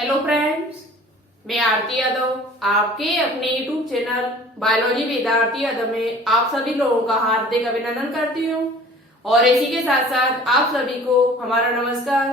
Hello friends, मैं आरती यादव आपके अपने YouTube channel biology with Aarti Yadav में आप सभी लोगों का हार्दिक अभिनंदन करती हूँ और इसी के साथ साथ आप सभी को हमारा नमस्कार।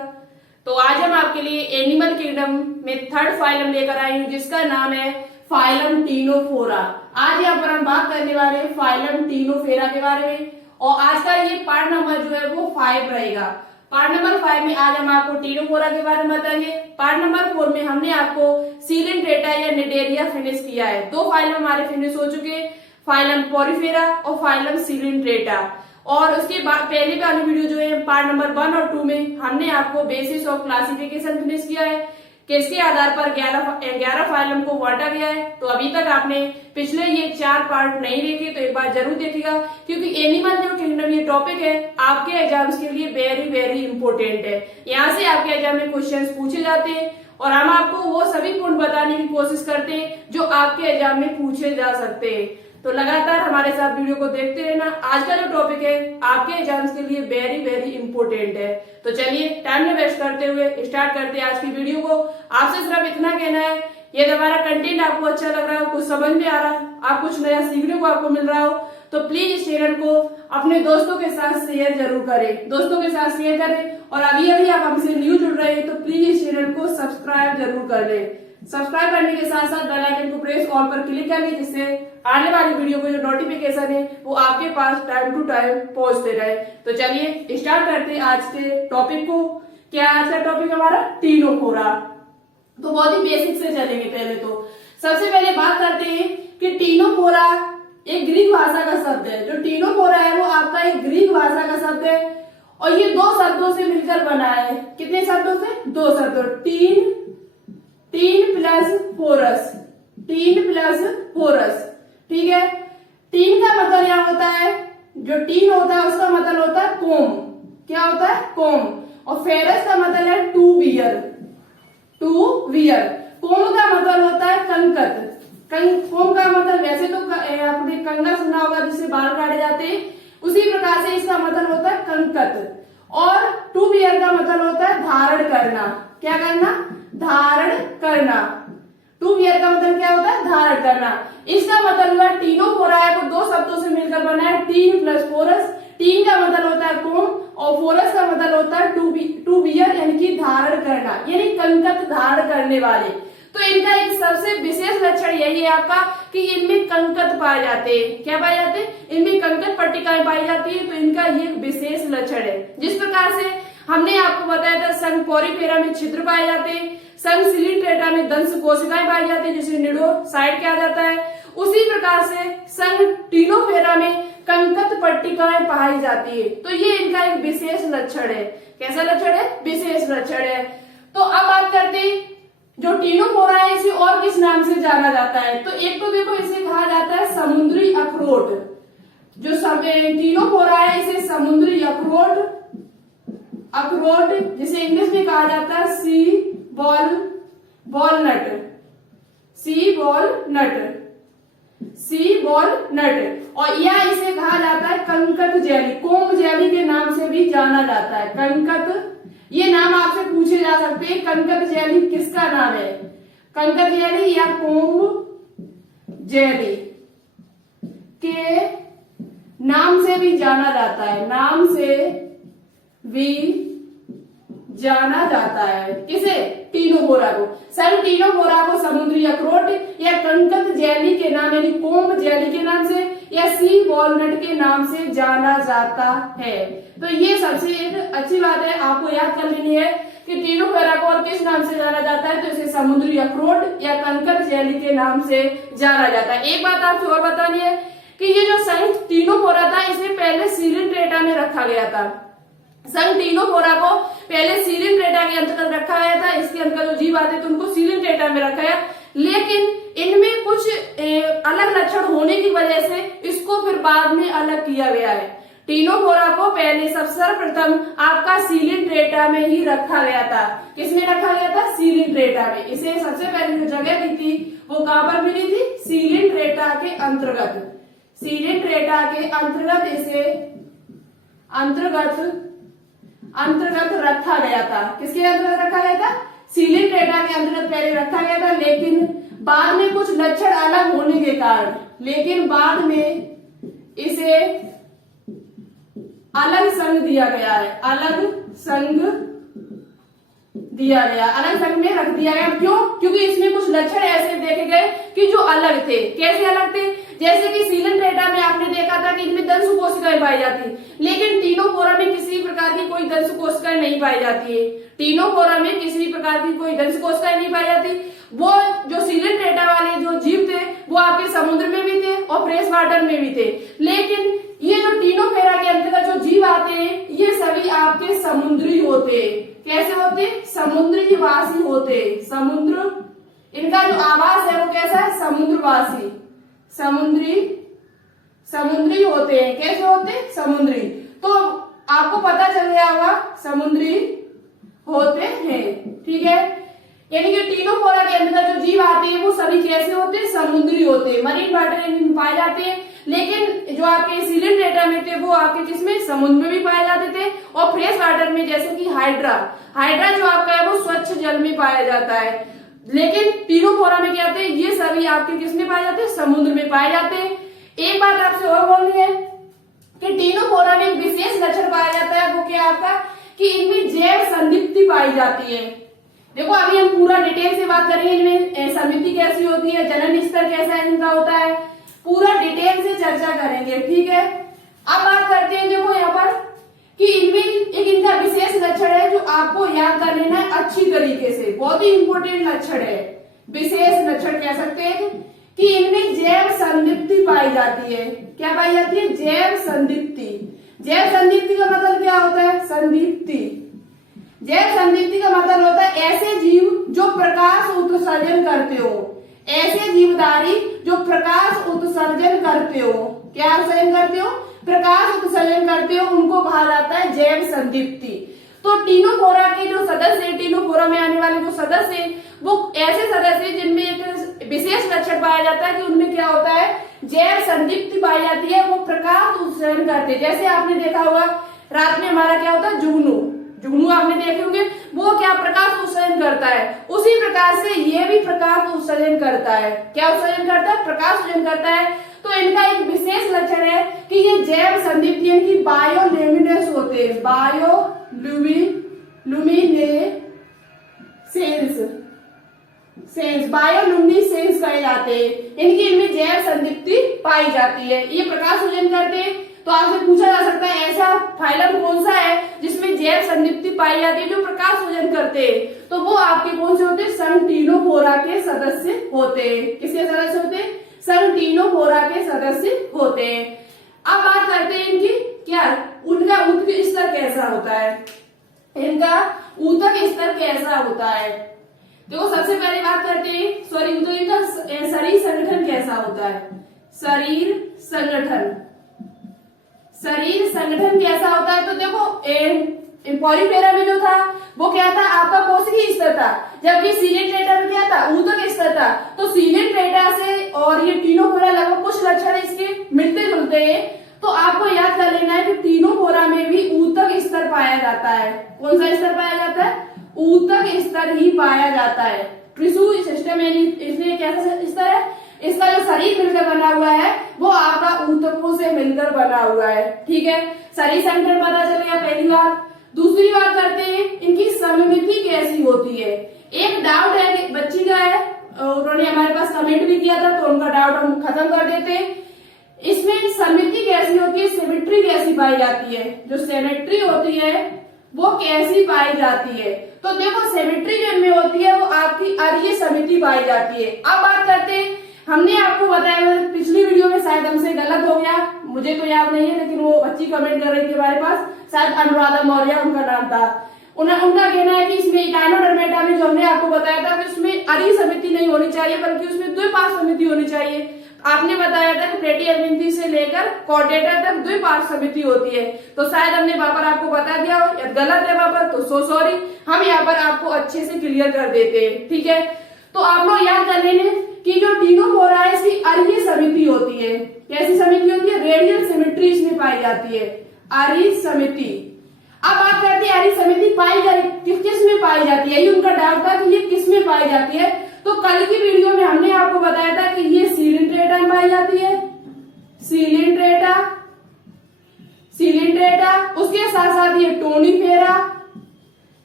तो आज हम आपके लिए एनिमल किंगडम में थर्ड फाइलम लेकर आई हूँ जिसका नाम है फाइलम टीनोफोरा। आज यहाँ पर हम बात करने वाले हैं फाइलम टीनोफोरा के बारे में और आज का ये पार्ट नंबर जो है वो 5 रहेगा। पार्ट नंबर 5 में आज हम आपको टीनोफोरा के बारे में बताएंगे। पार्ट नंबर 4 में हमने आपको सीलेंट्रेटा या निडेरिया फिनिश किया है। 2 फाइलम हमारे फिनिश हो चुके हैं, फाइलम पोरिफेरा और फाइलम सीलेंट्रेटा। और उसके बाद पहले वाली वीडियो जो है पार्ट नंबर 1 और 2 में हमने आपको बेसिस ऑफ क्लासिफिकेशन फिनिश किया है, किसके आधार पर 11 फाइलम को बांटा गया है। तो अभी तक आपने पिछले ये 4 पार्ट नहीं देखे तो एक बार जरूर देखिएगा, क्योंकि एनिमल जो किंगडम ये टॉपिक है आपके एग्जाम्स के लिए वेरी वेरी इंपॉर्टेंट है। यहाँ से आपके एग्जाम में क्वेश्चंस पूछे जाते हैं और हम आपको वो सभी पॉइंट बताने की कोशिश करते हैं जो आपके एग्जाम में पूछे जा सकते हैं। तो लगातार हमारे साथ वीडियो को देखते रहना। आज का जो टॉपिक है आपके एग्जाम्स के लिए वेरी वेरी इंपॉर्टेंट है। तो चलिए टाइम न वेस्ट करते हुए स्टार्ट करते हैं आज की वीडियो को। आपसे सिर्फ इतना कहना है, यदि हमारा कंटेंट आपको अच्छा लग रहा हो, कुछ समझ में आ रहा है, आप कुछ नया सीखने को आपको मिल रहा हो, तो प्लीज इस चैनल को अपने दोस्तों के साथ शेयर जरूर करें। दोस्तों के साथ शेयर करें और अभी आप हमसे न्यू जुड़ रहे हैं तो प्लीज इस चैनल को सब्सक्राइब जरूर कर लें। सब्सक्राइब करने के साथ साथ बेल आइकन को प्रेस ऑल पर क्लिक कर लें, जिससे आने वाली वीडियो को जो नोटिफिकेशन है वो आपके पास टाइम टू टाइम पहुंचते रहे। तो चलिए स्टार्ट करते हैं आज के टॉपिक को। क्या आज का टॉपिक हमारा टीनोफोरा। तो बहुत ही बेसिक से चलेंगे। पहले तो सबसे पहले बात करते हैं कि टीनोफोरा एक ग्रीक भाषा का शब्द है। जो टीनोफोरा है वो आपका एक ग्रीक भाषा का शब्द है और ये 2 शब्दों से मिलकर बना है। कितने शब्दों से? 2 शब्दों, tin plus forces, tin plus forces. ठीक है। टीन का मतलब क्या होता है? जो टीन होता है उसका मतलब होता है कोम। क्या होता है? कोम। और फेरस का मतलब है टू वियर, टू वियर। कोम का मतलब होता है कंकत। कोम का मतलब वैसे तो आपने कंगा सुना होगा जिससे बाल काटे जाते हैं, उसी प्रकार से इसका मतलब होता है कंकत। और टू वियर का मतलब होता है धारण करना। क्या करना? धारण करना। टू वियर का मतलब क्या होता है? धारण करना। इसका मतलब हुआ टीनोफोरा है वो 2 शब्दों से मिलकर बना है, टीन प्लस फोरस। टीन का मतलब होता है कोम और फोरस का मतलब होता है टू वियर यानी कि धारण करना, यानी कंकत धारण करने वाले। तो इनका एक सबसे विशेष लक्षण यही है आपका कि इनमें कंकत पाए जाते हैं। क्या पाए जाते हैं? इनमें कंकत पट्टिकाएं पाई जाती है। तो इनका ये विशेष लक्षण है। जिस प्रकार से हमने आपको बताया था संघ पोरिफेरा में छिद्र पाए जाते हैं, संघ सीलेंट्रेटा में दंश कोशिकाएं पाई जाती है जिसे निडोसाइड कहा जाता है, उसी प्रकार से संघ टीनोफोरा में कंकत पट्टिकाएं पाई जाती है। तो ये इनका एक विशेष लक्षण है। कैसा लक्षण है? विशेष लक्षण है। तो अब बात करते हैं जो टीनोफोरा है इसे और किस नाम से जाना जाता है। तो एक तो देखो इसे कहा जाता है समुद्री अखरोट। जो टीनोफोरा है इसे समुद्री अखरोट जिसे इंग्लिश में कहा जाता है सी वॉलनट, सी वॉलनट। और या इसे कहा जाता है कंकत जेली, कोम जेली के नाम से भी जाना जाता है। कंकत, ये नाम आपसे पूछे जा सकते हैं। कंकत जेली किसका नाम है? कंकत जेली या कोम्ब जेली के नाम से भी जाना जाता है, नाम से भी जाना जाता है। किसे? टीनोफोरा को। संघ टीनोफोरा को समुद्री अखरोट या कंकत जेली के नाम यानी कोम्ब जेली के नाम से या सी वॉलनट के नाम से जाना जाता है। तो ये सबसे एक अच्छी बात है, आपको याद कर लेनी है कि टीनोफोरा को और किस नाम से जाना जाता है। तो इसे समुद्री अखरोट या कंकत जेली के नाम से जाना जाता है। एक बात आपसे और बतानी है कि ये जो संघ टीनोफोरा था इसे पहले सीलेंट्रेटा में रखा गया था। संघ टीनोफोरा को पहले सीलेंट्रेटा के अंतर्गत रखा गया था। इसके अंतर्गत जो जीव आते थे उनको सीलेंट्रेटा में रखा गया, लेकिन इनमें कुछ अलग लक्षण होने की वजह से इसको फिर बाद में अलग किया गया है। टीनोफोरा को पहले सर्वप्रथम आपका सीलेंट्रेटा में ही रखा गया था। किसमें रखा गया था? सीलेंट्रेटा में। इसे सबसे पहले जो जगह दी थी वो कहां पर मिली थी? सीलेंट्रेटा के अंतर्गत। सीलेंट्रेटा के अंतर्गत इसे अंतर्गत रखा गया था। किसके अंतर्गत रखा गया था? सीलिन डेटा के अंतर्गत पहले रखा गया था, लेकिन बाद में कुछ लक्षण अलग होने के कारण, लेकिन बाद में इसे अलग संघ दिया गया है, अलग संघ दिया गया, अलग संघ में रख दिया गया। क्यों? क्योंकि इसमें कुछ लक्षण ऐसे देखे गए कि जो अलग थे। कैसे अलग थे? जैसे कि सीलन डेटा में आपने देखा था कि इनमें दंश कोशिकाएं पाई जाती, लेकिन टीनोफोरा में किसी प्रकार की कोई दंश कोशिकाएं नहीं पाई जाती है। टीनोफोरा में किसी प्रकार की कोई दंश कोशिकाएं नहीं पाई जाती। वो जो सीलन डेटा वाले जो जीव थे वो आपके समुद्र में भी थे और फ्रेश वाटर में भी थे, लेकिन ये जो टीनोफोरा के अंतर्गत जो जीव आते हैं ये सभी आपके समुद्री होते। कैसे होते? समुद्रीवासी होते। समुद्र, इनका जो आवास है वो कैसा है? समुद्रवासी, समुद्री होते हैं। कैसे होते? समुद्री। तो आपको पता चल गया होगा समुद्री होते हैं, ठीक है। यानी कि टीनोफोरा के अंदर जो जीव आते हैं वो सभी कैसे होते हैं? समुद्री होते हैं। मरीन वाटर इनमें पाए जाते हैं, लेकिन जो आपके सीलन डेटा में थे वो आपके किसमें? समुद्र में भी पाए जाते थे और फ्रेश वाटर में, जैसे कि हाइड्रा जो आपका है वो स्वच्छ जल में पाया जाता है। लेकिन टीनोफोरा में क्या थे? ये सभी आपके किसमें पाए जाते हैं? समुद्र में पाए जाते हैं। एक बात आपसे और बोलनी है कि टीनोफोरा में एक विशेष लक्षण पाया जाता है, वो क्या आपका? कि इनमें जैव संदिग्धि पाई जाती है। देखो अभी हम पूरा डिटेल से बात करेंगे, इनमें समिति कैसी होती है, जनन स्तर कैसा इनका होता है, पूरा डिटेल से चर्चा करेंगे, ठीक है। अब बात करते हैं, देखो यहाँ पर कि इनमें एक इनका विशेष लक्षण है जो आपको याद कर लेना है अच्छी तरीके से, बहुत ही इंपॉर्टेंट लक्षण है। विशेष लक्षण कह सकते हैं कि इनमें जैव संदिग्धि पाई जाती है। क्या पाई जाती है? जैव संदिग्धि। जैव संदिग्धि का मतलब क्या होता है? संदिग्धि। जैव संदिग्धि का मतलब होता है ऐसे जीव जो प्रकाश उत्सर्जन करते हो, ऐसे जीवधारी जो प्रकाश उत्सर्जन करते हो। क्या उत्सर्जन करते हो? प्रकाश उत्सर्जन करते हो, उनको कहा जाता है जैव संदिग्धि। तो टीनोफोरा के जो सदस्य है, टीनोफोरा में आने वाले जो सदस्य है वो ऐसे सदस्य जिनमें एक विशेष लक्षण पाया जाता है कि उनमें क्या होता है? जैव संदिग्धि पाई जाती है, वो प्रकाश उत्सर्जन करते हैं। जैसे आपने देखा होगा रात में हमारा क्या होता है? जुगनू आपने देखे होंगे, वो क्या प्रकाश उत्सर्जन करता है। उसी प्रकार से ये भी प्रकाश उत्सर्जन करता है। क्या उत्सर्जन करता है? प्रकाश उत्सर्जन करता है। तो इनका एक विशेष लक्षण है कि ये जैव संदिग्धि यानी बायोल्यूमिनेसेंस होते हैं। बायोल्यूमिनेसेंस कहे जाते हैं, इनकी इनमें जैव संदिग्धि पाई जाती है। ये प्रकाश उत्सर्जन करते हैं। तो आपसे पूछा जा सकता है ऐसा फाइलम कौन सा है जिसमें जैव संदिग्धि पाई जाती है जो प्रकाश उत्सर्जन करते हैं? तो वो आपके कौन से होते हैं? संघ टीनोफोरा के सदस्य होते हैं। किसके सदस्य होते हैं? संघ टीनोफोरा के सदस्य होते हैं। अब बात करते हैं इनकी क्या उनका ऊतक स्तर कैसा होता है। इनका ऊतक स्तर कैसा होता है? देखो सबसे पहले बात करते हैं शरीर संगठन कैसा होता है। शरीर संगठन कैसा होता है? तो देखो पॉलीफेरा में जो था वो क्या था? आपका कोशिकीय स्तर था, जबकि सीलेट डेटा में क्या था? ऊतक स्तर था। तो सीलेट डेटा से और ये टीनोफोरा लगभग कुछ लक्षण इसके मिलते जुलते हैं। तो आपको याद कर लेना है कि टीनोफोरा में भी ऊतक स्तर पाया जाता है। कौन सा स्तर पाया जाता है? ऊतक स्तर ही पाया जाता है। टिश्यू सिस्टम इसमें कैसा स्तर है? इसका जो शरीर मिलकर बना हुआ है वो आपका ऊतकों से मिलकर बना हुआ है, ठीक है। शरीर संगठन पता चल गया, पहली बात। दूसरी बात करते हैं इनकी समिति कैसी होती है। एक डाउट है कि बच्ची का है, उन्होंने हमारे पास कमेंट भी किया था, तो उनका डाउट हम खत्म कर देते हैं। इसमें समिति कैसी होती है, सिमेट्री कैसी पाई जाती है, जो सिमेट्री होती है वो कैसी पाई जाती है। तो देखो सिमेट्री जो इनमें होती है वो आपकी अरीय समिति पाई जाती है। अब बात करते हैं, हमने आपको बताया पिछली वीडियो में, शायद हमसे गलत हो गया, मुझे तो याद नहीं है, लेकिन वो बच्ची कमेंट कर रही थी हमारे पास, शायद अनुराधा मौर्य उनका नाम था। उनका कहना है कि इसमें इकाइनोडर्मेटा में जो हमने आपको बताया था कि उसमें अरीय समिति नहीं होनी चाहिए, बल्कि उसमें द्विपार्श्व समिति होनी चाहिए। आपने बताया था कि प्लेटी एल्मिंथी से लेकर कॉर्डेटा तक द्विपार्श्व समिति होती है। तो शायद हमने वहां पर आपको बता दिया हो, या गलत है वहां पर तो सो सॉरी, हम यहाँ पर आपको अच्छे से क्लियर कर देते हैं, ठीक है। तो आप लोग याद कर लेंगे कि जो टीनोफोरा है इसकी अरीय समिति होती है। कैसी समिति होती है? रेडियल सिमेट्री इसमें पाई जाती है, अरीय समिति। अब बात करते हैं हरी समिति पाई किस में पाई जाती है, ये उनका डाउट था कि ये किस में पाई जाती है। तो कल की वीडियो में हमने आपको बताया था कि ये सिलिंड्रेटा में पाई जाती है, सिलिंड्रेटा, उसके साथ साथ ये टोनीफेरा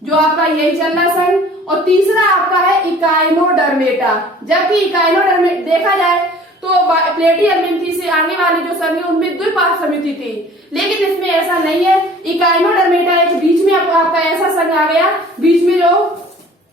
जो आपका यही चल रहा सन, और तीसरा आपका है इकाइनोडर्मेटा। जबकि इकाइनोडर्मेटा देखा जाए तो प्लेटिहेल्मिंथी से आने वाली जो संघ है उनमें द्विपाद समिति थी, लेकिन इसमें ऐसा नहीं है। इकाइनोडर्मेटा एक बीच में आपका ऐसा संघ आ गया, बीच में जो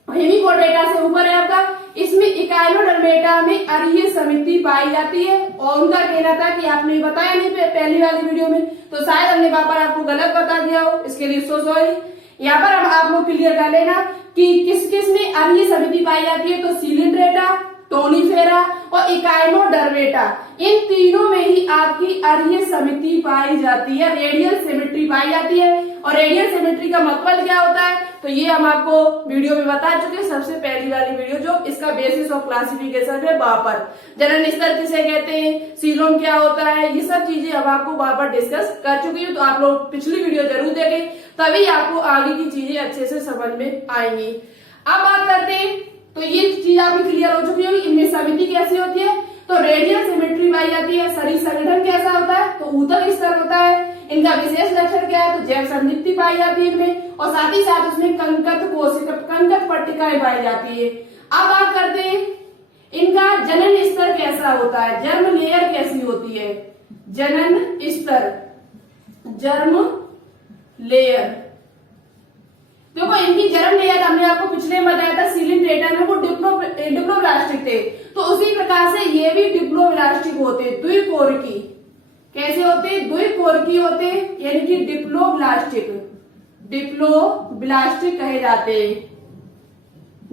हेमिकोडेटा से ऊपर है आपका, इसमें इकाइनोडर्मेटा में अरीय समिति पाई जाती है। और उनका कहना था कि आपने बताया नहीं पहली वाली वीडियो में, तो शायद हमने वहां पर आपको गलत बता दिया हो, इसके लिए सो सॉरी। यहाँ पर आप लोग क्लियर कर लेना कि किस किस में अरीय समिति पाई जाती है। तो सिलिंड्रेटा, टोनीफेरा और इकाइनोडर्मेटा, इन तीनों में ही आपकी अरीय समिति पाई जाती है, रेडियल सिमेट्री पाई जाती है। और रेडियल सिमेट्री का मतलब क्या होता है, तो ये हम आपको वीडियो में बता चुके हैं, सबसे पहली वाली वीडियो जो इसका बेसिस ऑफ क्लासिफिकेशन है वहां पर। जनन स्तर किसे कहते हैं, सीलोम क्या होता है, ये सब चीजें हम आपको वहां पर डिस्कस कर चुकी हूँ। तो आप लोग पिछली वीडियो जरूर देखें, तभी आपको आगे की चीजें अच्छे से समझ में आएंगी। अब बात करते हैं, तो ये चीज आपकी क्लियर हो चुकी होगी, इनमें समिति कैसी होती है। तो रेडियल सिमेट्री पाई जाती है। शरीर संगठन कैसा होता है, तो ऊतक स्तर होता है। इनका विशेष लक्षण क्या है, तो जैव संयुक्ति पाई जाती है इनमें, और साथ ही साथ उसमें कंकत कोशिका, कंकत पट्टिकाएं पाई जाती है। अब बात करते हैं इनका जनन स्तर कैसा होता है, जर्म लेयर कैसी होती है, जनन स्तर, जर्म लेयर। देखो इनकी जर्म लेयर हमने आपको पिछले में बताया था, सिलिंड्रेटा में वो डिप्लोब्लास्टिक थे, तो उसी प्रकार से ये भी डिप्लोब्लास्टिक होते, द्विकोरकी। कैसे होते, द्विकोरकी होते, यानी कि डिप्लोब्लास्टिक, डिप्लोब्लास्टिक कहे जाते,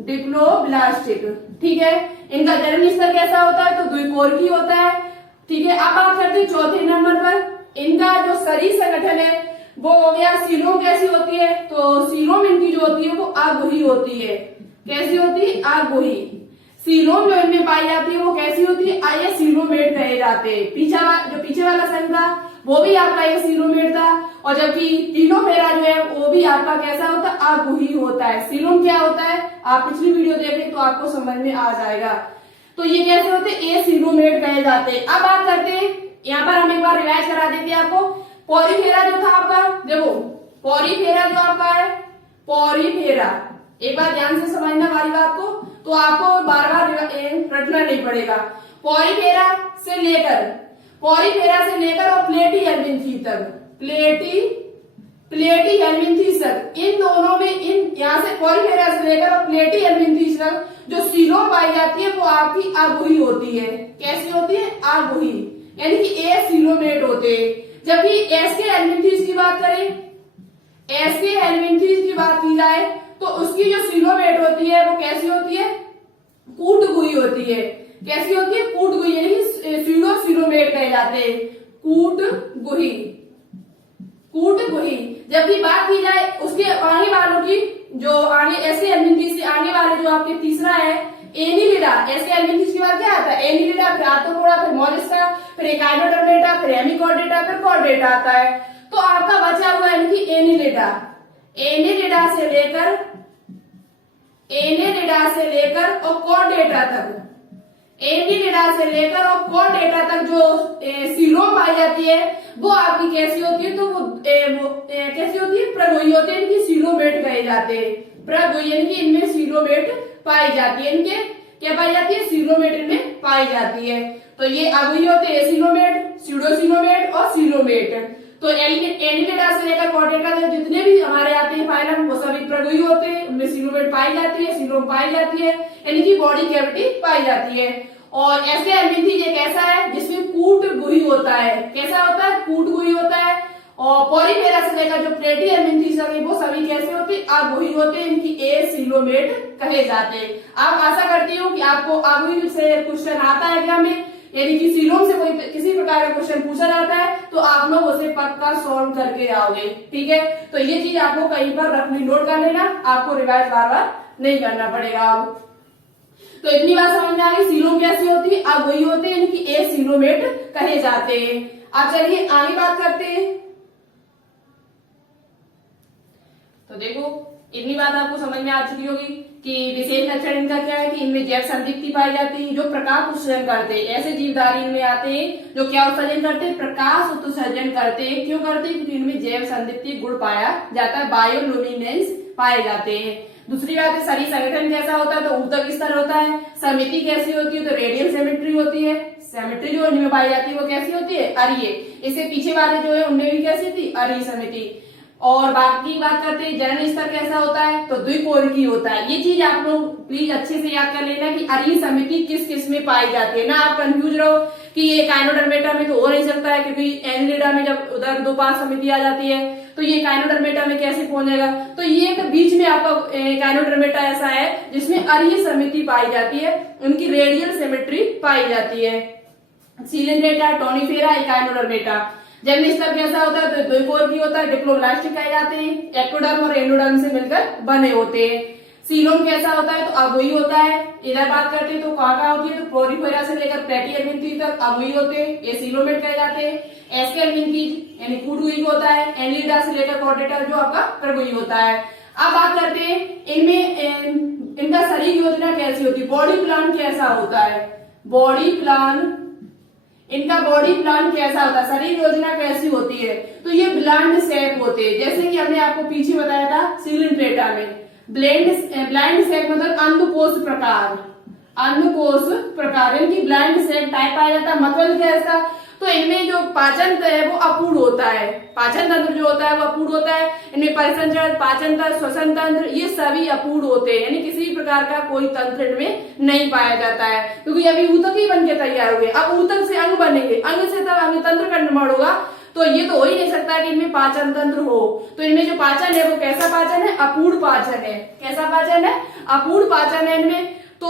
डिप्लोब्लास्टिक। ठीक है, इनका जर्म स्तर कैसा होता है, तो द्विकोरकी होता है। ठीक है, अब बात करते हैं चौथे नंबर पर, इनका जो शरीर संगठन है वो हो गया। सीलोम कैसी होती है, तो सीलोम इनकी जो होती है वो आगुही होती है। कैसी होती है, आगुही। सीलोम जो इनमें पाई जाती है वो कैसी होती है, आये सीलोमेट कहे जाते हैं। जो पीछे वाला संघ था वो भी आपका ये सीलोमेट था, और जबकि टीनोफेरा जो है वो भी आपका कैसा होता है, आगुही होता है। सीलोम क्या होता है, आप पिछली वीडियो देखें तो आपको समझ में आ जाएगा। तो ये कैसे होते हैं, ए सीलोमेट कहे जाते हैं। अब बात करते हैं, यहाँ पर हम एक बार रिवाइज करा देते हैं आपको। पॉरीफेरा जो था आपका, देखो पॉरीफेरा जो आपका है, पॉरीफेरा, एक बार ध्यान से समझना हमारी बात को, तो आपको बार बार रटना नहीं पड़ेगा। पॉरीफेरा से लेकर और प्लेटिहेल्मिन्थी तक, प्लेटिहेल्मिन्थी तक, इन दोनों में, इन यहाँ से पॉरीफेरा से लेकर और प्लेटिहेल्मिन्थी तक जो सीलोम पाई जाती है वो आपकी आगुही होती है। कैसी होती है, आगुही, यानी कि ए सीलोमेट होते हैं। जबकि एसके हेल्मिन्थीज की बात करें, एसके हेल्मिन्थीज की बात की जाए तो उसकी जो सीलोमेट होती है वो कैसी होती है, कूटगुही होती है। कैसी होती है, कूटगुही, यानी कि सीलो सीलोमेट कहे जाते हैं, कूटगुही, कूटगुही। जबकि बात की जाए उसके आगे वालों की, जो आगे एसके हेल्मिन्थीज से आगे वाले जो आपके तीसरा है एनिलिडा, एसके हेल्मिन्थीज की बात क्या आता है, एनिलिडा, फिर आर्थ्रोपोडा, फिर मोलस्का, फिर इकाइनोडर्मेटा, फिर हेमिकोडेटा, फिर कॉर्डेटा आता है। तो आपका बचा हुआ है कि एनिलिडा, एनिलिडा से लेकर और कॉर्डेटा तक, एनिलिडा से लेकर और कॉर्डेटा तक जो सीलोम पाई जाती है वो आपकी कैसी होती है, तो वो कैसी होती है, प्रगुही होती है। इनकी सीलोमेट कहे जाते हैं, प्रगुही, यानी कि इनमें सीलोमेट पाई जाती है। इनके क्या पाई जाती है, सीलोमेट इनमें पाई जाती है। तो ये आगुही होते हैं, सीलोमेट, स्यूडोसीलोमेट और सीलोमेट। तो एनिलिडा से लेकर कॉर्डेटा तक जितने भी हमारे आते हैं फाइलम वो सभी प्रगुही होते हैं, उनमें सीलोमेट पाई जाती है, सीलोम पाई जाती है, यानी कि बॉडी कैविटी पाई जाती है। और एसके हेल्मिन्थीज एक ऐसा है जिसमें कूटगुही होता है। कैसा होता है, कूटगुही होता है। और पॉलीफेरा से लेकर जो प्लेटिहेल्मिन्थीज है वो सभी कैसे होते हैं, आगुही होते हैं, इनकी ए सीलोमेट कहे जाते हैं। आप आशा करती हूँ कि आपको आगुही से क्वेश्चन आता है एग्जाम में, यानी कि सीलोम से कोई किसी प्रकार का क्वेश्चन पूछा जाता है तो आप लोग उसे पक्का सॉल्व करके आओगे। ठीक है, तो ये चीज आपको कहीं पर रफली नोट कर लेना, आपको रिवाइज बार बार नहीं करना पड़ेगा। तो इतनी बात समझ में आ गई, सीलोम कैसी होती है, आगुही होते हैं, इनकी ए सीलोमेट कहे जाते हैं। अब चलिए आगे बात करते हैं। तो देखो इतनी बात आपको समझ में आ चुकी होगी कि विशेष लक्षण इनका क्या है कि इनमें जैव संदीप्ति पाई जाती है, जो प्रकाश उत्सर्जन करते हैं। ऐसे जीवधारी इनमें आते हैं जो क्या उत्सर्जन करते हैं, प्रकाश उत्सर्जन करते हैं। क्यों करते हैं, क्योंकि इनमें जैव संदीप्ति गुण पाया जाता है, बायोलुमिनेंस पाए जाते हैं। दूसरी बात है शरीर संगठन कैसा होता है, तो ऊतक स्तर होता है। समिति कैसी होती है, तो रेडियल सिमेट्री होती है। सिमेट्री जो इनमें पाई जाती है वो कैसी होती है, अरीय। इससे पीछे वाले जो है उनमें भी कैसी थी, अरीय समिति। और बाकी बात करते हैं जनन स्तर कैसा होता है, तो द्विकोरिकी होता है। ये चीज आप लोग प्लीज अच्छे से याद कर लेना कि अरीय समिति किस किस में पाई जाती है, ना आप कंफ्यूज रहो कि ये काइनोडर्मेटा में तो हो नहीं सकता है, क्योंकि एनिलिडा में जब उधर दो पास समिति आ जाती है तो ये काइनोडर्मेटा में कैसे पहुंचेगा। तो ये एक बीच में आपका काइनोडर्मेटा ऐसा है जिसमें अरीय समिति पाई जाती है, उनकी रेडियल सिमेट्री पाई जाती है। सिलिंड्रेटा, टोनिफेरा, काइनोडर्मेटा। जन्म स्तर कैसा होता है, तो द्विकोरिकी होता है, डिप्लोब्लास्टिक कहे जाते हैं, एक्टोडर्म और एंडोडर्म से मिलकर बने होते हैं। सीलोम कैसा होता है, तो अगुई होता है। इधर बात करते हैं तो कहाँ होती है, तो पोरिफेरा से लेकर प्लेटियरमिंथीज तक अगुई होते हैं, ये सीलोमेट कहे जाते हैं। एस्केलमिंथीज यानी कूडुई होता है। एनिलिडा से लेकर कॉर्डेटा जो आपका प्रगुई होता है। अब बात करते हैं इनमें इनका शरीर योजना कैसी होती है, बॉडी प्लान कैसा होता है, बॉडी प्लान इनका बॉडी प्लान कैसा होता है, शरीर योजना कैसी होती है, तो ये ब्लाइंड शेप होते हैं। जैसे कि हमने आपको पीछे बताया था सिलिंड्रेटा में ब्लाइंड शेप मतलब अंधकोश प्रकार, अंधकोश प्रकार इनकी ब्लाइंड शेप टाइप पाया जाता है। मतलब क्या है इसका, तो इनमें जो पाचन तंत्र है वो अपूर्ण होता है, पाचन तंत्र जो होता है वो अपूर्ण होता है। इनमें परिसंचरण, पाचन तंत्र, श्वसन तंत्र ये सभी अपूर्ण होते हैं, यानी किसी प्रकार का कोई तंत्र इनमें नहीं पाया जाता है, क्योंकि अभी ऊतक ही बन के तैयार हुए। अब ऊतक से अंग बनेंगे, अंग से तब अंग तंत्र का निर्माण होगा, तो ये तो हो ही नहीं सकता कि इनमें पाचन तंत्र हो। तो इनमें जो पाचन है वो कैसा पाचन है, अपूर्ण पाचन है। कैसा पाचन है, अपूर्ण पाचन है इनमें। तो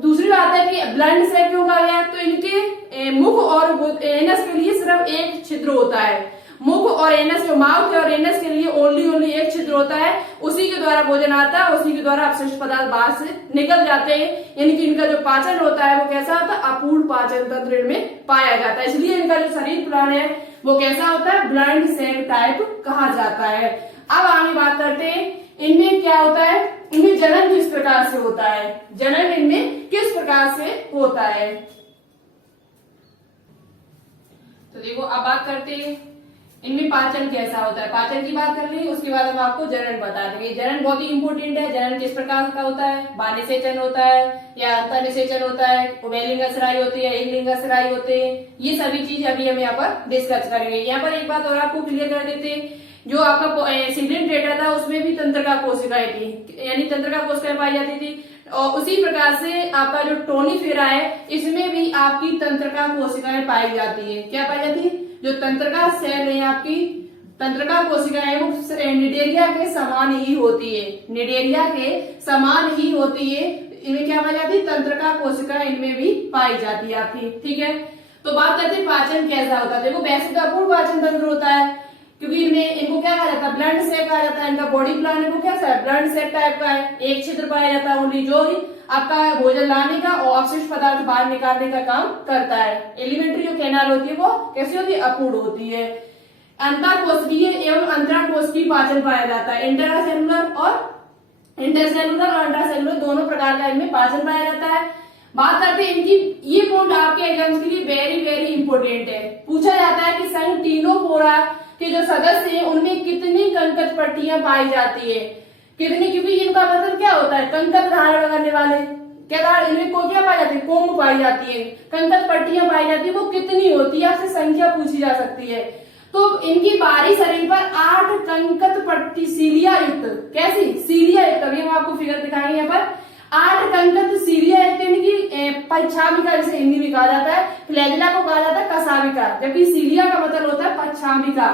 दूसरी बात है कि ब्लाइंड शेप क्यों कहा गया, तो इनके मुख और एनस के लिए सिर्फ एक छिद्र होता है। मुख और एनस, जो माउथ और एनस के लिए ओनली एक छिद्र होता है, उसी के द्वारा भोजन आता है, उसी के द्वारा अपशिष्ट पदार्थ बाहर से निकल जाते हैं। यानी कि इनका जो पाचन होता है वो कैसा होता है, अपूर्ण पाचन तंत्र इनमें पाया जाता है। इसलिए इनका जो शरीर प्लान है वो कैसा होता है, ब्लाइंड शेप टाइप कहा जाता है। अब आगे बात करते हैं इनमें क्या होता है, इनमें जनन किस प्रकार से होता है, जनन इनमें किस प्रकार से होता है। तो देखो अब बात करते हैं इनमें पाचन कैसा होता है। पाचन की बात कर ली, उसके बाद हम आपको जनन बता देंगे। जनन बहुत ही इंपोर्टेंट है। जनन किस प्रकार का होता है, बानिसेचन होता है या अंतर्निसेचन होता है, उभयलिंग असराई होती है, एकलिंग असराई होते हैं, ये सभी चीज अभी हम यहाँ पर डिस्कस करेंगे। यहाँ पर एक बात और आपको क्लियर कर देते हैं, जो आपका सिलिंड्रेटा था उसमें भी तंत्रिका कोशिकाएं थी, यानी तंत्रिका कोशिकाएं पाई जाती थी। और उसी प्रकार से आपका जो टोनिफेरा है इसमें भी आपकी तंत्रिका कोशिकाएं पाई जाती है। क्या पाई जाती है, जो तंत्रिका सेल है आपकी तंत्रिका कोशिकाएं वो निडेरिया के समान ही होती है, निडेरिया के समान ही होती है। इनमें क्या पाई जाती है, तंत्रिका कोशिकाएं इनमें भी पाई जाती है आपकी। ठीक है, तो बात करते हैं पाचन कैसा होता है। देखो वैसे तो अपूर्ण पाचन तंत्र होता है, क्योंकि इनमें इनको क्या कहा जाता है, ब्लड शेप कहा जाता है। इनका बॉडी प्लान है वो कैसा है, ब्लड शेप टाइप का है, एक छिद्र पाया जाता है ओनली, जो ही आपका भोजन लाने का और अपशिष्ट पदार्थ बाहर निकालने का काम करता है। एलिमेंट्री जो कैनाल होती है वो कैसी होती है, अपूर्ण होती है। अंतरकोशिकीय एवं अंतराकोशिकीय पाचन पाया जाता है। इंटरसेलुलर और इंट्रासेलुलर दोनों प्रकार का इनमें पाचन पाया जाता है। बात करते हैं इनकी, ये पॉइंट आपके एग्जाम्स के लिए वेरी इंपोर्टेंट है। पूछा जाता है कि संघ टीनोफोरा के जो सदस्य हैं उनमें कितनी कंकत पट्टियां पाई जाती है, कितनी, क्योंकि इनका मतलब क्या होता है, कंकत धारण करने वाले क्या इनमें को क्या पाई जाती है, कोंब पाई जाती है, कंकत पट्टियां पाई जाती है, वो कितनी होती है आपसे संख्या पूछी जा सकती है। तो इनकी बाहरी शरीर पर 8 कंकत पट्टी सीलिया युक्त, कैसी सीलिया युक्त, अभी हम आपको फिगर दिखाएंगे यहाँ पर 8 कंकत सीलिया युक्त, इनकी पच्छामिका जिसे हिंदी में कहा जाता है, फ्लैजिला को कहा जाता है कसाविका, जबकि सीलिया का मतलब होता है पच्छामिका।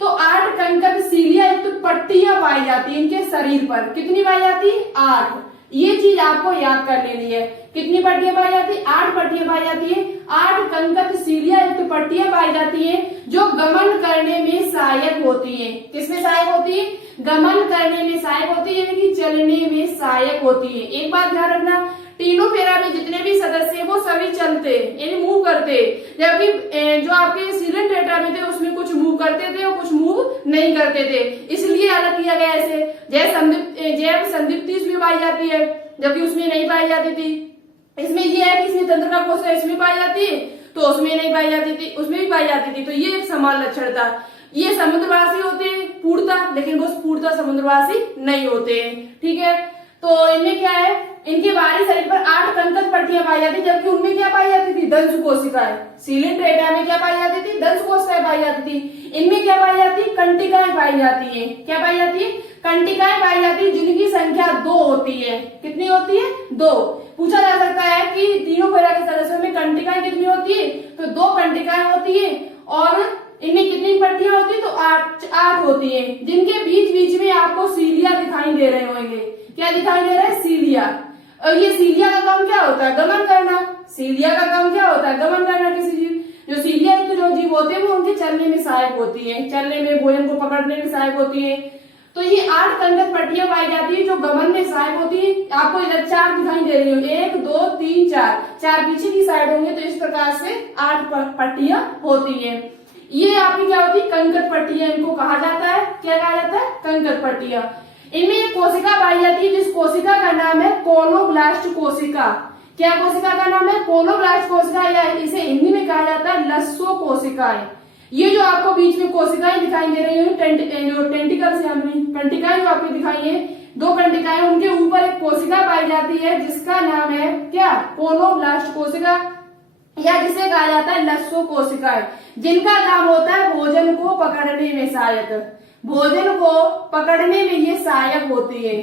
तो 8 कंकत सीलिया युक्त पट्टियां पाई जाती है इनके शरीर पर। कितनी पाई जाती है, 8। ये चीज आपको याद कर लेनी है। कितनी पट्टियां पाई जाती है, 8 पट्टियां पाई जाती है। 8 कंकत सीलिया युक्त पट्टियां पाई जाती है जो गमन करने में सहायक होती है। किसमें सहायक होती है, गमन करने में सहायक होती है, यानी कि चलने में सहायक होती है। एक बात ध्यान रखना, टीनोफेरा में जितने भी सदस्य हैं वो सभी चलते यानी मूव करते, जबकि जो आपके सीलेंट्रेटा में थे उसमें कुछ मूव करते थे और कुछ मूव नहीं करते थे, इसलिए अलग किया गया ऐसे। जैव संदीप्ति इसमें पाई जाती है जबकि उसमें नहीं पाई जाती थी। इसमें ये है कि इसमें तंत्रिका कोशिका इसमें पाई जाती है तो उसमें नहीं पाई जाती थी, उसमें भी पाई जाती थी, तो ये एक समान लक्षण था। ये समुद्रवासी होते हैं पूर्णतः, लेकिन वो पूर्णतः समुद्रवासी नहीं होते हैं, ठीक है। तो इनमें क्या है, इनके बाहरी शरीर पर 8 कंकड़ पट्टियां पाई जाती, जबकि उनमें क्या पाई जाती थी, दंश कोशिकाएं। सीलेंट्रेटा में क्या पाई जाती थी, दंश कोशिकाएं पाई जाती थी। इनमें क्या पाई जाती है, कंटिकाएं पाई जाती है। क्या पाई जाती है, कंटिकाएं पाई जाती है, जिनकी संख्या 2 होती है। कितनी होती है, 2। पूछा जा सकता है कि टीनोफेरा के सदस्यों में कंटिकाएं कितनी होती है, तो 2 कंटिकाएं होती है और इनमें कितनी पट्टियां होती है, तो 8 होती है, जिनके बीच बीच में आपको सीलिया दिखाई दे रहे होंगे। क्या दिखाई दे रहा है, सीलिया। और ये सीलिया का काम क्या होता है, गमन करना। सीलिया का काम क्या होता है, गमन करना। किसी जीव जो सीलिया जो जीव होते हैं वो उनके चलने में सहायक होती है, चलने में, भोजन को पकड़ने में सहायक होती है। तो ये 8 कंकड़ पट्टियां पाई जाती है जो गमन में सहायक होती है। आपको इधर 4 दिखाई दे रही है, 1 2 3 4 पीछे की साइड होंगे, तो इस प्रकार से 8 पट्टियां होती है। ये आपकी क्या होती है, कंकड़ पट्टियां इनको कहा जाता है। क्या कहा जाता है, कंकड़ पट्टियां। इनमें एक कोशिका पाई जाती है जिस कोशिका का नाम है कोलोब्लास्ट कोशिका। क्या कोशिका का नाम है, कोलोब्लास्ट कोशिका, या इसे हिंदी में कहा जाता है लस्सो कोशिकाएं। ये जो आपको बीच में कोशिकाएं दिखाई दे रही है, जो टेंटिकल्स कंटिकाएं जो आपको दिखाई है, 2 कंटिकाएं, उनके ऊपर एक कोशिका पाई जाती है जिसका नाम है क्या, कोलोब्लास्ट कोशिका, या जिसे कहा जाता है लस्सो कोशिकाएं, जिनका काम होता है भोजन को पकड़ने में सहायक। भोजन को पकड़ने में ये सहायक होती है।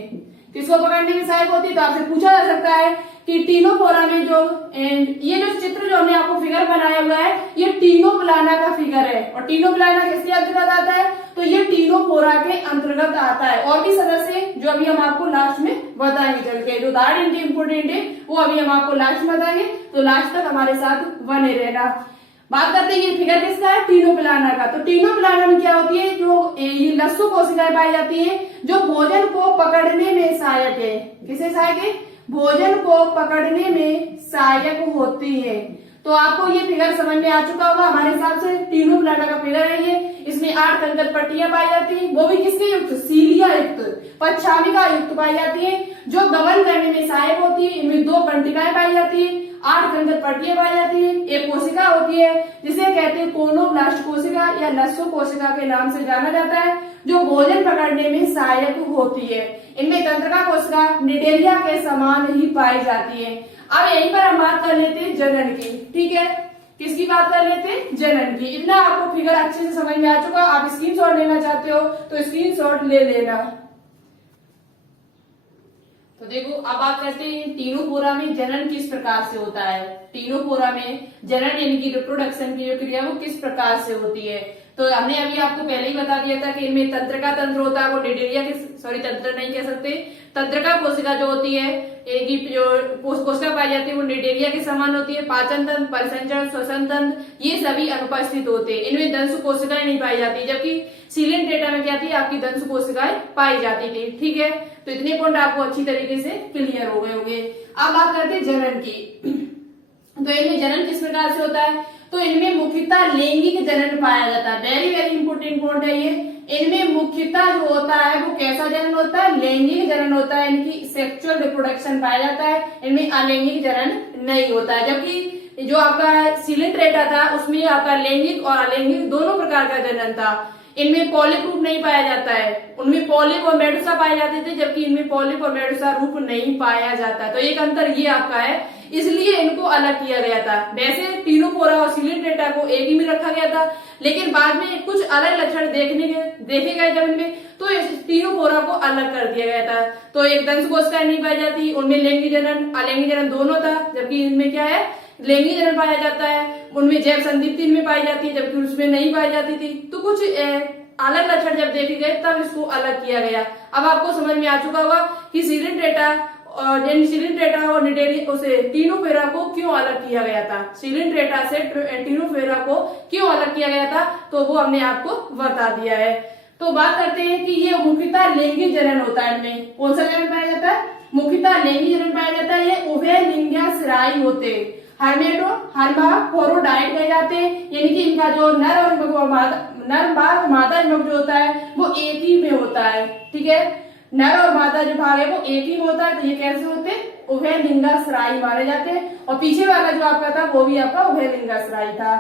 किसको पकड़ने में सहायक होती है, तो आपसे पूछा जा सकता है कि टीनोफोरा में ये जो चित्र जो हमने आपको फिगर बनाया हुआ है, ये टीनोप्लाना का फिगर है। और टीनोप्लाना किसके अंतर्गत आता है, तो ये टीनोफोरा के अंतर्गत आता है। और भी सदस्य जो अभी हम आपको लास्ट में बताएंगे चल के, जो उदाहरण इंपोर्टेंट है वो अभी हम आपको लास्ट में बताएंगे, तो लास्ट तक हमारे साथ बने रहना। बात करते हैं ये फिगर किसका है, टीनोप्लाना का। तो टीनोप्लाना में क्या होती है, जो ये लस्सो कोशिकाएं पाई जाती है जो भोजन को पकड़ने में सहायक है। किसे सहायक है, भोजन को पकड़ने में सहायक होती है। तो आपको ये फिगर समझ में आ चुका होगा। हमारे हिसाब से टीनोप्लाना का फिगर है ये। इसमें 8 कंकड़ पट्टियां पाई जाती है, वो भी किसके युक्त, सीलिया युक्त, पच्छामिका युक्त पाई जाती है, जो गमन करने में सहायक होती है। इनमें 2 कंटिकाएं पाई जाती है, 8 कंकड़ पट्टियां पाई जाती है, एक कोशिका होती है जिसे कहते हैं कोलोब्लास्ट कोशिका या लस्सो कोशिका के नाम से जाना जाता है, जो भोजन पकड़ने में सहायक होती है। इनमें तंत्रिका कोशिका निडेरिया के समान ही पाई जाती है। अब यहीं पर हम बात कर लेते हैं जनन की, ठीक है। किसकी बात कर लेते हैं, जनन की। इतना आपको फिगर अच्छे से समझ में आ चुका। आप स्क्रीनशॉट लेना चाहते हो तो स्क्रीनशॉट ले लेना। तो देखो अब बात करते हैं टीनोफोरा में जनन किस प्रकार से होता है। टीनोफोरा में जनन यानी कि रिप्रोडक्शन की जो क्रिया वो किस प्रकार से होती है। तो हमने अभी आपको पहले ही बता दिया था कि इनमें तंत्रिका तंत्र होता है, वो निडेरिया के, सॉरी तंत्र नहीं कह सकते, तंत्रिका कोशिका जो होती है, एक ही जो कोशिका पाई जाती है वो निडेरिया के समान होती है। पाचन तंत्र, परिसंचरण, श्वसन तंत्र ये सभी अनुपस्थित होते हैं। इनमें दंश कोशिकाएं नहीं पाई जाती, जबकि सीलेंट्रेटा में क्या थी, आपकी दंश कोशिकाएं पाई जाती थी, ठीक है। तो इतने पॉइंट आपको अच्छी तरीके से क्लियर हो गए होंगे। अब बात करते हैं जनन की। तो इनमें जनन किस प्रकार से होता है, तो इनमें मुख्यतः लैंगिक जनन पाया जाता है। वेरी वेरी इंपोर्टेंट पॉइंट है ये। इनमें मुख्यतः जो होता है वो कैसा जनन होता है, लैंगिक जनन होता है। इनकी सेक्सुअल रिप्रोडक्शन पाया जाता है, इनमें अलैंगिक जनन नहीं होता है। जबकि जो आपका सीलेंट्रेटा था उसमें आपका लैंगिक और अलैंगिक दोनों प्रकार का जनन था। इनमें पॉलिप रूप नहीं पाया जाता है, उनमें पॉलिप और मेडुसा पाए जाते थे, जबकि इनमें पॉलिप और मेडुसा रूप नहीं पाया जाता। तो एक अंतर ये आपका है, इसलिए इनको अलग किया गया था। वैसे टीनोफोरा और सीलेंट्रेटा को एक ही में रखा गया था, लेकिन बाद में कुछ अलग लक्षण देखे गए जब इनमें, तो इस टीनोफोरा को अलग कर दिया गया था। तो एक दंश कोशिका नहीं पाई जाती, उनमें लैंगिक जनन अलैंगिक जनन दोनों था, जबकि इनमें क्या है, लैंगिक जनन पाया जाता है। उनमें जैव संदीप्ति इनमें पाई जाती है, जबकि उसमें नहीं पाई जाती थी। तो कुछ अलग लक्षण जब देखे गए तब इसको अलग किया गया। अब आपको समझ में आ चुका होगा कि सीलेंट्रेटा और निडेरिया उसे टीनोफेरा को क्यों अलग किया गया था, सीलेंट्रेटा से टीनोफेरा को क्यों अलग किया गया था, तो वो हमने आपको बता दिया है। तो बात करते हैं कि ये मुख्यतः लैंगिक जनन होता है। इनमें कौन सा जनन पाया जाता है, मुख्यतः लैंगिक जनन पाया जाता है। ये उभयलिंगाश्रायी होते, हर्मेफ्रोडाइट कहे जाते हैं, यानी कि इनका जो नर भाग मादा युग्मक जो होता है वो एक ही में होता है। ठीक है, नर और मादा जो भाग है वो एक ही में होता है, तो ये कैसे होते हैं, उभयलिंगाश्रायी माने जाते हैं। और पीछे वाला जो आपका था वो भी आपका उभयलिंगाश्रायी था।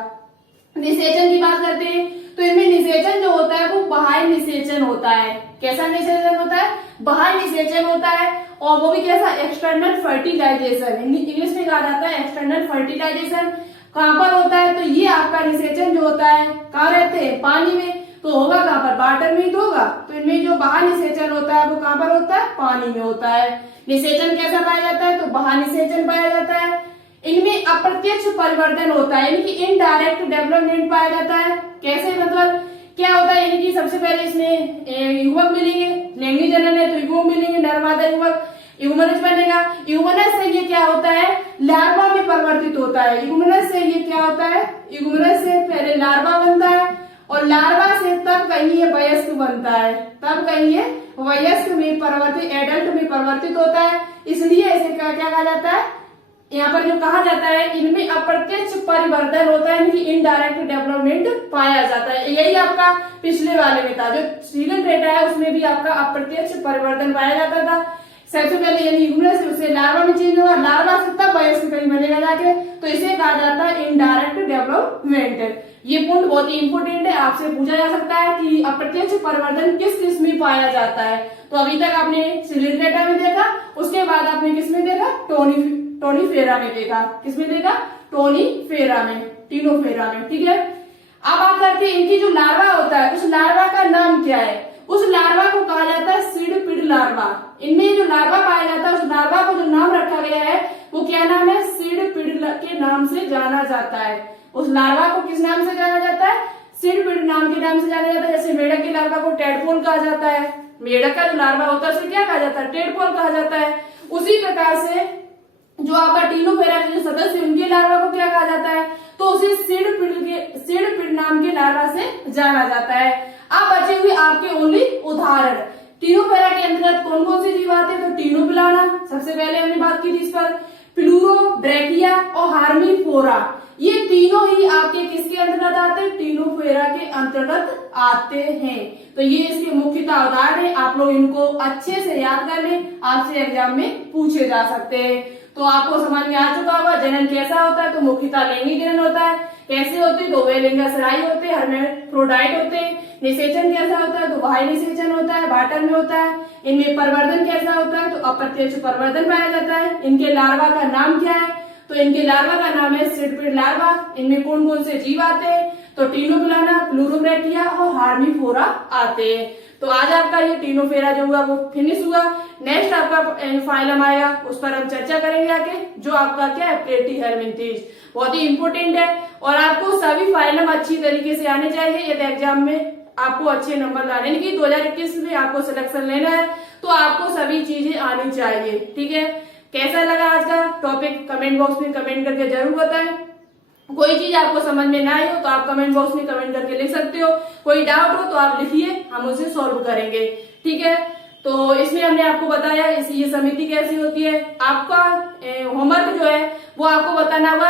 निषेचन की बात करते हैं तो इनमें निषेचन जो होता है वो बाह्य निषेचन होता है। कैसा निषेचन होता है, बाह्य निषेचन होता है, और वो भी कैसा, एक्सटर्नल फर्टिलाइजेशन, इंग्लिश में कहा जाता है एक्सटर्नल फर्टिलाइजेशन। कहां पर होता है, तो ये आपका निषेचन जो होता है कहाँ रहते हैं, पानी में, तो होगा कहां पर, वाटर में ही तो होगा। तो इनमें जो बाह्य निषेचन होता है वो कहां पर होता है, पानी में होता है। निषेचन कैसा पाया जाता है, तो बाह्य निषेचन पाया जाता है। इनमें अप्रत्यक्ष परिवर्तन होता है, यानी कि इनडायरेक्ट डेवलपमेंट पाया जाता है। कैसे, मतलब क्या होता है, यानी कि सबसे पहले इसमें युग्मक मिलेंगे, लैंगिक जनन है तो युग्मक मिलेंगे, नर मादा युग्मक, युग्मनज बनेगा। युग्मनज से ये क्या होता है, लार्वा में परिवर्तित होता है। युग्मनज से ये क्या होता है, युग्मनज से पहले लार्वा बनता है, और लार्वा से तब कहीं ये वयस्क बनता है, तब कहीं ये वयस्क में परिवर्तित, एडल्ट में परिवर्तित होता है। इसलिए इसे क्या क्या कहा जाता है, यहाँ पर जो कहा जाता है इनमें अप्रत्यक्ष परिवर्तन होता है, इनकी इनडायरेक्ट डेवलपमेंट पाया जाता है। यही आपका पिछले वाले में था, जो सीगन डेटा है उसमें भी आपका अप्रत्यक्ष परिवर्तन पाया जाता था। सबसे पहले यानी युग्मनज से उससे लार्वा में चेंज होगा, लार्वा से तब वयस्क कहीं बनेगा जाके, तो इसे कहा जाता है इनडायरेक्ट डेवलपमेंट। ये पॉइंट बहुत ही इंपोर्टेंट है, आपसे पूछा जा सकता है कि अप्रत्यक्ष परिवर्तन किस किस में पाया जाता है। तो अभी तक आपने सीगन डेटा में देखा, उसके बाद आपने किस में देखा, टोनीफेरा में देखा। किसमें देखा, टोनीफेरा में, टीनोफेरा में। ठीक है, अब आप करते हैं इनकी जो लार्वा होता है उस लार्वा का नाम क्या है, उस लार्वा को कहा जाता है सीड लार्वा। इनमें जो लार्वा पाया जाता है उस लार्वा को जो नाम रखा गया है वो क्या नाम है, सीड के नाम से जाना जाता है। उस लार्वा को किस नाम से जाना जाता है, सीड नाम के नाम से जाना जाता है। जैसे मेढक के लार्वा को टेडपोल कहा जाता है, मेढक का जो लार्वा होता है उसे क्या कहा जाता है, टेडपोल कहा जाता है। उसी प्रकार से जो आपका टीनोफेरा के जो सदस्य उनके लार्वा को क्या कहा जाता है, तो उसे सीड नाम के लार्वा से जाना जाता है। अब बचे हुए आपके ओनली उदाहरण, टीनोफेरा के अंतर्गत कौन कौन से जीव आते हैं, तो टीनोपिलाना सबसे पहले हमने बात की थी इस पर, प्लूरो, ब्रैकिया और हार्मीफोरा, ये तीनों ही आपके किसके अंतर्गत आते हैं, टीनोफेरा के अंतर्गत आते हैं। तो ये इसके मुख्यतः उदाहरण है, आप लोग इनको अच्छे से याद कर लें, आपसे एग्जाम में पूछे जा सकते हैं। तो आपको समझ में आ चुका होगा जनन कैसा होता है, तो मुख्यतः लैंगिक जनन होता है। कैसे होते हैं, तो उभयलिंगाश्रायी होते हैं, हर्मेफ्रोडाइट होते हैं। निषेचन कैसा होता है, तो बाह्य निषेचन होता है, वाटर में होता है। इनमें परिवर्तन कैसा होता है, तो अप्रत्यक्ष परिवर्तन पाया जाता है। इनके लार्वा का नाम क्या है, तो इनके लार्वा का नाम है सीड लार्वा। इनमें कौन कौन से जीव आते हैं, तो टीनोपिलाना, प्लूरोब्रैकिया और हार्मीफोरा आते हैं। तो आज आपका ये टीनोफेरा जो हुआ वो फिनिश हुआ। नेक्स्ट आपका फाइलम आएगा, उस पर हम चर्चा करेंगे आगे, जो आपका क्या है, प्लेटीहेल्मिन्थेस, बहुत ही इंपोर्टेंट है। और आपको सभी फाइलम अच्छी तरीके से आने चाहिए यदि एग्जाम में आपको अच्छे नंबर लाने की 2021 में आपको सिलेक्शन लेना है, तो आपको सभी चीजें आनी चाहिए। ठीक है, कैसा लगा आज का टॉपिक कमेंट बॉक्स में कमेंट करके जरूर बताएं। कोई चीज आपको समझ में ना आई हो तो आप कमेंट बॉक्स में कमेंट करके लिख सकते हो, कोई डाउट हो तो आप लिखिए, हम उसे सॉल्व करेंगे। ठीक है, तो इसमें हमने आपको बताया ये समिति कैसी होती है। आपका होमवर्क जो है वो आपको बताना होगा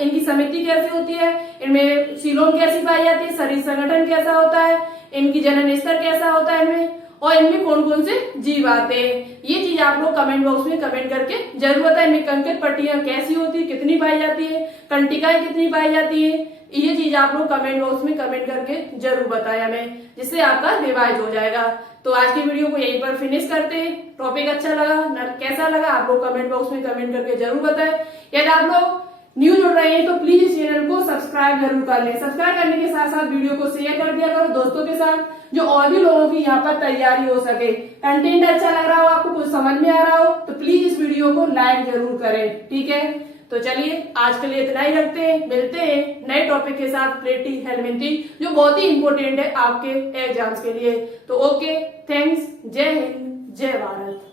इनकी समिति कैसी होती है, इनमें सीलोम कैसी पाई जाती है, शरीर संगठन कैसा होता है, इनकी जनन स्तर कैसा होता है इनमें, और इनमें कौन कौन से जीव आते हैं। ये चीज आप लोग कमेंट बॉक्स में कमेंट करके जरूर बताएं। इनमें कंकित पट्टियां कैसी होती है, कितनी पाई जाती है, कंटिकाएं कितनी पाई जाती है, ये चीज आप लोग कमेंट बॉक्स में कमेंट करके जरूर बताएं हमें, जिससे आपका रिवाइज हो जाएगा। तो आज की वीडियो को यहीं पर फिनिश करते हैं। टॉपिक अच्छा लगा कैसा लगा आप लोग कमेंट बॉक्स में कमेंट करके जरूर बताएं। यदि आप लोग न्यू जुड़ रहे हैं तो प्लीज इस चैनल को सब्सक्राइब जरूर कर लें। सब्सक्राइब करने के साथ साथ वीडियो को शेयर कर दिया करो दोस्तों के साथ, जो और भी लोगों की यहाँ पर तैयारी हो सके। कंटेंट अच्छा लग रहा हो, आपको कुछ समझ में आ रहा हो तो प्लीज इस वीडियो को लाइक जरूर करें। ठीक है, तो चलिए आज के लिए इतना ही रखते हैं, मिलते हैं नए टॉपिक के साथ, प्लेटीहेल्मिन्थेस, जो बहुत ही इंपॉर्टेंट है आपके एग्जाम्स के लिए। तो ओके, थैंक्स, जय हिंद, जय भारत।